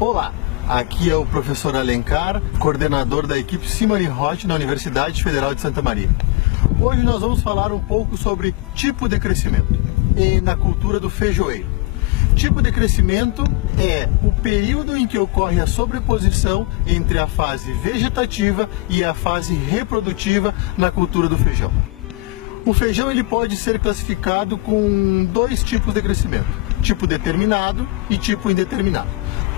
Olá, aqui é o professor Alencar, coordenador da equipe Simone Roth na Universidade Federal de Santa Maria. Hoje nós vamos falar um pouco sobre tipo de crescimento e na cultura do feijoeiro. Tipo de crescimento é o período em que ocorre a sobreposição entre a fase vegetativa e a fase reprodutiva na cultura do feijão. O feijão ele pode ser classificado com dois tipos de crescimento, tipo determinado e tipo indeterminado.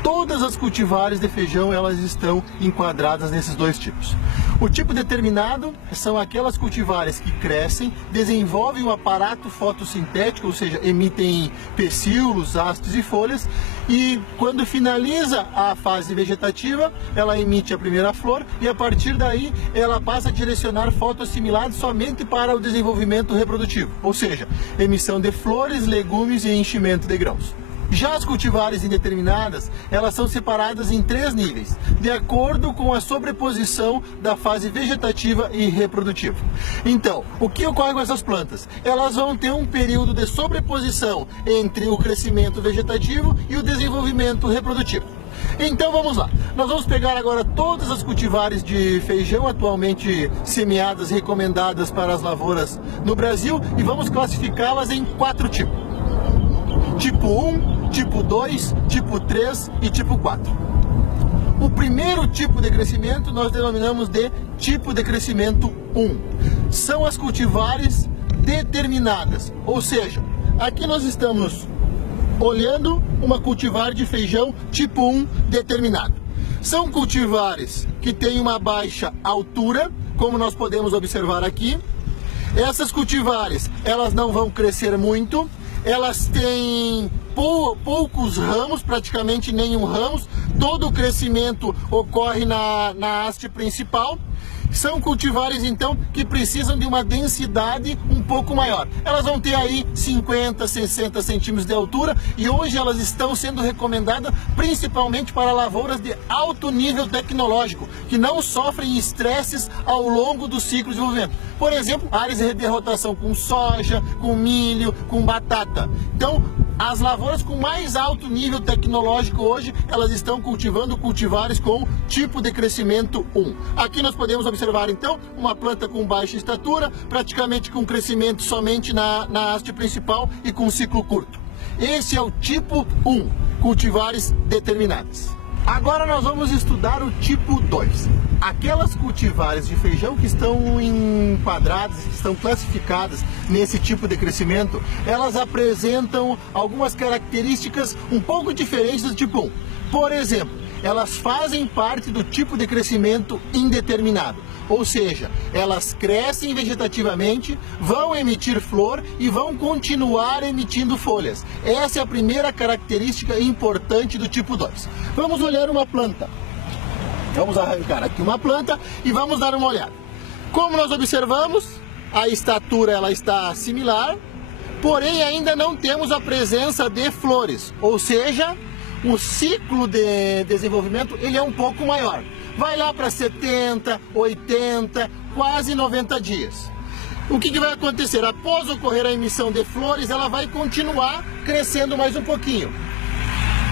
Todas as cultivares de feijão elas estão enquadradas nesses dois tipos. O tipo determinado são aquelas cultivares que crescem, desenvolvem um aparato fotossintético, ou seja, emitem pecíolos, hastos e folhas, e quando finaliza a fase vegetativa, ela emite a primeira flor e a partir daí ela passa a direcionar fotoassimilados somente para o desenvolvimento reprodutivo, ou seja, emissão de flores, legumes e enchimento de grãos. Já as cultivares indeterminadas, elas são separadas em três níveis, de acordo com a sobreposição da fase vegetativa e reprodutiva. Então, o que ocorre com essas plantas? Elas vão ter um período de sobreposição entre o crescimento vegetativo e o desenvolvimento reprodutivo. Então vamos lá, nós vamos pegar agora todas as cultivares de feijão atualmente semeadas, recomendadas para as lavouras no Brasil e vamos classificá-las em quatro tipos. Tipo 1, tipo 2, tipo 3 e tipo 4. O primeiro tipo de crescimento nós denominamos de tipo de crescimento 1. São as cultivares determinadas, ou seja, aqui nós estamos olhando uma cultivar de feijão tipo 1 determinado. São cultivares que têm uma baixa altura, como nós podemos observar aqui. Essas cultivares, elas não vão crescer muito. Elas têm poucos ramos, praticamente nenhum ramos, todo o crescimento ocorre na haste principal. São cultivares então que precisam de uma densidade um pouco maior. Elas vão ter aí 50, 60 centímetros de altura e hoje elas estão sendo recomendadas principalmente para lavouras de alto nível tecnológico, que não sofrem estresses ao longo do ciclo de desenvolvimento. Por exemplo, áreas de rotação com soja, com milho, com batata. Então, as lavouras com mais alto nível tecnológico hoje, elas estão cultivando cultivares com tipo de crescimento 1. Aqui nós podemos observar então uma planta com baixa estatura, praticamente com crescimento somente na haste principal e com ciclo curto. Esse é o tipo 1, cultivares determinadas. Agora nós vamos estudar o tipo 2. Aquelas cultivares de feijão que estão enquadradas, que estão classificadas nesse tipo de crescimento, elas apresentam algumas características um pouco diferentes do tipo 1. Por exemplo, elas fazem parte do tipo de crescimento indeterminado, ou seja, elas crescem vegetativamente, vão emitir flor e vão continuar emitindo folhas. Essa é a primeira característica importante do tipo 2. Vamos olhar uma planta. Vamos arrancar aqui uma planta e vamos dar uma olhada. Como nós observamos, a estatura ela está similar, porém ainda não temos a presença de flores, ou seja, o ciclo de desenvolvimento ele é um pouco maior. Vai lá para 70, 80, quase 90 dias. O que vai acontecer? Após ocorrer a emissão de flores, ela vai continuar crescendo mais um pouquinho.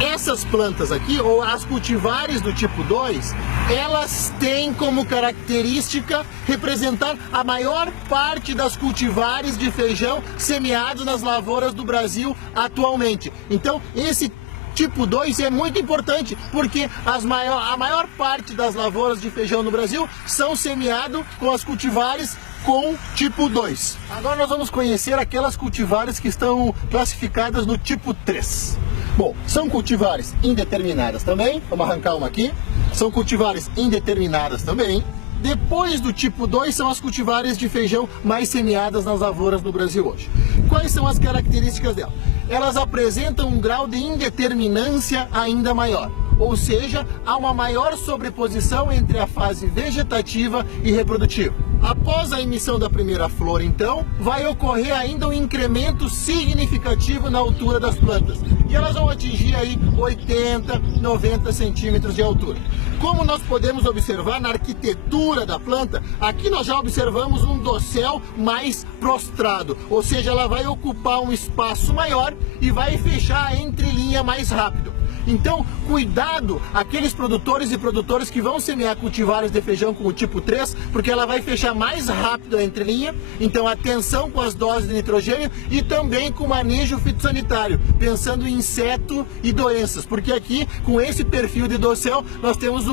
Essas plantas aqui, ou as cultivares do tipo 2, elas têm como característica representar a maior parte das cultivares de feijão semeados nas lavouras do Brasil atualmente. Então, esse tipo 2 é muito importante, porque a maior parte das lavouras de feijão no Brasil são semeadas com as cultivares com tipo 2. Agora nós vamos conhecer aquelas cultivares que estão classificadas no tipo 3. Bom, são cultivares indeterminadas também, vamos arrancar uma aqui, são cultivares indeterminadas também. Depois do tipo 2 são as cultivares de feijão mais semeadas nas lavouras no Brasil hoje. Quais são as características dela? Elas apresentam um grau de indeterminância ainda maior, ou seja, há uma maior sobreposição entre a fase vegetativa e reprodutiva. Após a emissão da primeira flor, então, vai ocorrer ainda um incremento significativo na altura das plantas. E elas vão atingir aí 80, 90 centímetros de altura. Como nós podemos observar na arquitetura da planta, aqui nós já observamos um dossel mais prostrado, ou seja, ela vai ocupar um espaço maior e vai fechar a entrelinha mais rápido. Então, cuidado aqueles produtores e produtoras que vão semear cultivares de feijão com o tipo 3, porque ela vai fechar mais rápido a entrelinha. Então, atenção com as doses de nitrogênio e também com o manejo fitossanitário, pensando em inseto e doenças, porque aqui, com esse perfil de dossel, nós temos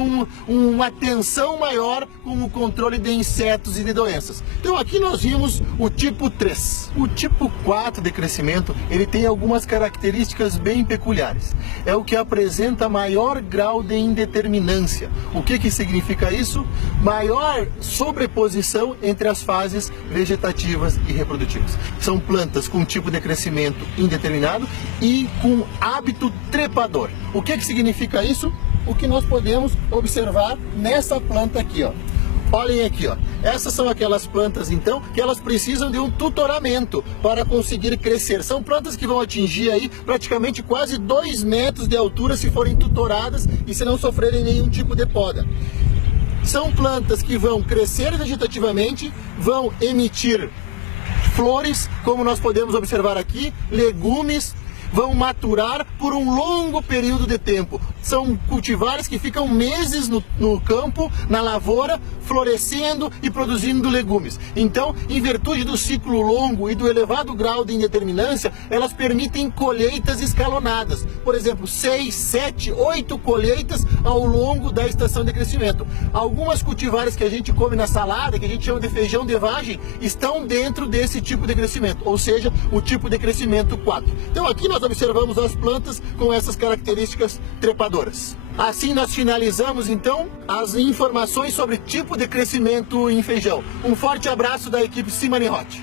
uma atenção maior com o controle de insetos e de doenças. Então, aqui nós vimos o tipo 3. O tipo 4 de crescimento, ele tem algumas características bem peculiares. É o que apresenta maior grau de indeterminância. O que significa isso? Maior sobreposição entre as fases vegetativas e reprodutivas. São plantas com tipo de crescimento indeterminado e com hábito trepador. O que significa isso? O que nós podemos observar nessa planta aqui, ó. Olhem aqui, ó. Essas são aquelas plantas, então, que elas precisam de um tutoramento para conseguir crescer. São plantas que vão atingir aí praticamente quase 2 metros de altura se forem tutoradas e se não sofrerem nenhum tipo de poda. São plantas que vão crescer vegetativamente, vão emitir flores, como nós podemos observar aqui, legumes, vão maturar por um longo período de tempo. São cultivares que ficam meses no campo, na lavoura, florescendo e produzindo legumes. Então, em virtude do ciclo longo e do elevado grau de indeterminância, elas permitem colheitas escalonadas. Por exemplo, 6, 7, 8 colheitas ao longo da estação de crescimento. Algumas cultivares que a gente come na salada, que a gente chama de feijão de vagem, estão dentro desse tipo de crescimento, ou seja, o tipo de crescimento 4. Então, aqui nós observamos as plantas com essas características trepadoras. Assim nós finalizamos então as informações sobre tipo de crescimento em feijão. Um forte abraço da equipe Simani Hot.